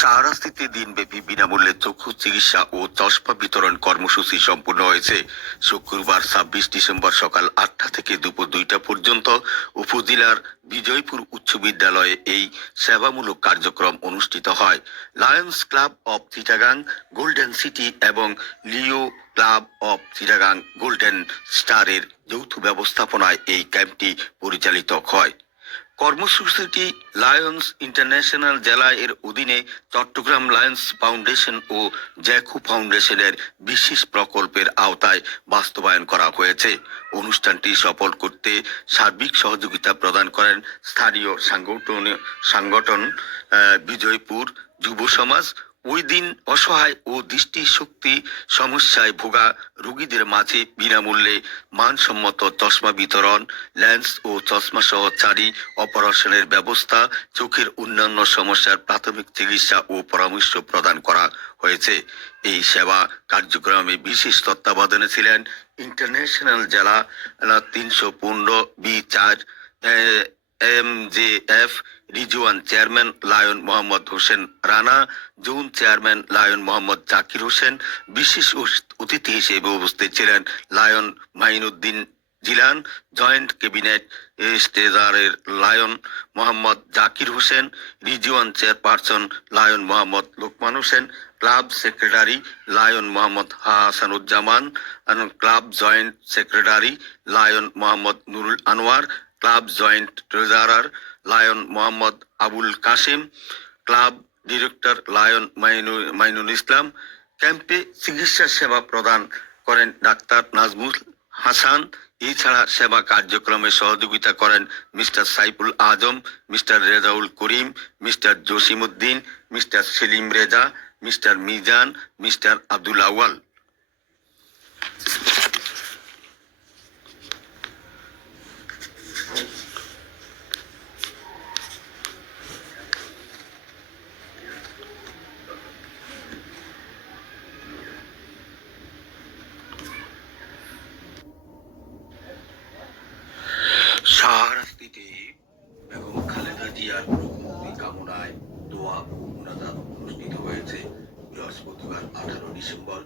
শাহরাস্তিতে দিনব্যাপী বিনামূল্যে চক্ষু চিকিৎসা ও চশমা বিতরণ কর্মসূচি সম্পূর্ণ হয়েছে। শুক্রবার ২৬ ডিসেম্বর সকাল ৮টা থেকে দুপুর ২টা পর্যন্ত উপজেলার বিজয়পুর উচ্চ বিদ্যালয়ে এই সেবামূলক কার্যক্রম অনুষ্ঠিত হয়। Lions club of Chittagong, golden city এবং লিও ক্লাব অব চিটাগাং গোল্ডেন স্টারের যৌথ ব্যবস্থাপনায় এই ক্যাম্পটি পরিচালিত হয়। কর্মসূচিটি লায়ন্স ইন্টারন্যাশনাল জেলা এর অধীনে চট্টগ্রাম লায়ন্স ফাউন্ডেশন ও জ্যাকু ফাউন্ডেশনের বিশেষ প্রকল্পের আওতায় বাস্তবায়ন করা হয়েছে। অনুষ্ঠানটি সফল করতে সার্বিক সহযোগিতা প্রদান করেন স্থানীয় সংগঠন বিজয়পুর যুব সমাজ। ওই দিন অসহায় ও দৃষ্টিশক্তি সমস্যায় ভোগা রোগীদের মাঝে বিনামূল্যে মানসম্মত চশমা বিতরণ, লেন্স ও চশমা সহ চারি অপারেশনের ব্যবস্থা, চোখের অন্যান্য সমস্যার প্রাথমিক চিকিৎসা ও পরামর্শ প্রদান করা হয়েছে। এই সেবা কার্যক্রমে বিশেষ তত্ত্বাবধানে ছিলেন ইন্টারন্যাশনাল জেলা ৩১৫ B4 MJF region chairman Lion Mohammad Hossain Rana, zone chairman Lion Mohammad Zakir Hossain. বিশেষ অতিথি হিসেবে উপস্থিত ছিলেন Lion Mainuddin Jilan, joint cabinet স্টেজারের Lion Mohammad Zakir Hossain, region chairperson Lion Mohammad Lokman Hossain, club secretary Lion Mohammad Hasanuzzaman, club joint secretary Lion Mohammad Nurul Anwar, club joint treasurer Lion Mohammad Abul Kasim, club director Lion Mainul Islam. ক্যাম্পে চিকিৎসা সেবা প্রদান করেন ডাক্তার নাজমুল হাসান। এছাড়া সেবা কার্যক্রমে সহযোগিতা করেন mister Saiful Azam, mister Rezaul Karim, mister Jasimuddin, mister Selim Reza, mister Mizan, mister Abdul Awal. শাহরাস্তিতে বেগম খালেদা জিয়ার মুক্তি কামনায় দোয়া ও মুনাজাত অনুষ্ঠিত হয়েছে বৃহস্পতিবার ১৮ ডিসেম্বর